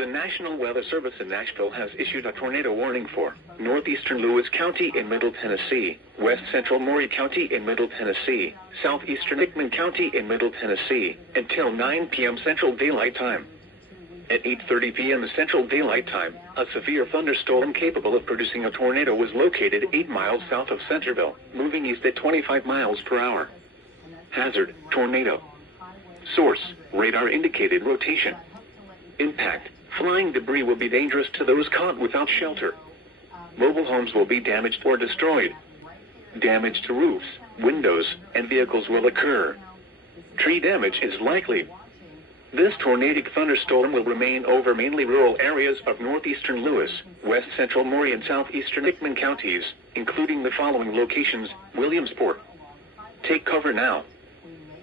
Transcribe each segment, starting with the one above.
The National Weather Service in Nashville has issued a tornado warning for northeastern Lewis County in Middle Tennessee, west central Maury County in Middle Tennessee, southeastern Hickman County in Middle Tennessee, until 9 p.m. Central Daylight Time. At 8:30 p.m. Central Daylight Time, a severe thunderstorm capable of producing a tornado was located 8 miles south of Centerville, moving east at 25 miles per hour. Hazard, tornado. Source, radar indicated rotation. Impact, flying debris will be dangerous to those caught without shelter. Mobile homes will be damaged or destroyed. Damage to roofs, windows, and vehicles will occur. Tree damage is likely. This tornadic thunderstorm will remain over mainly rural areas of northeastern Lewis, west central Maury, and southeastern Hickman counties, including the following locations: Williamsport. Take cover now.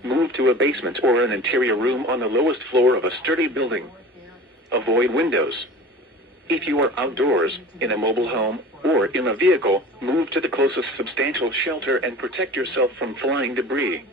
Move to a basement or an interior room on the lowest floor of a sturdy building. Avoid windows. If you are outdoors, in a mobile home, or in a vehicle, move to the closest substantial shelter and protect yourself from flying debris.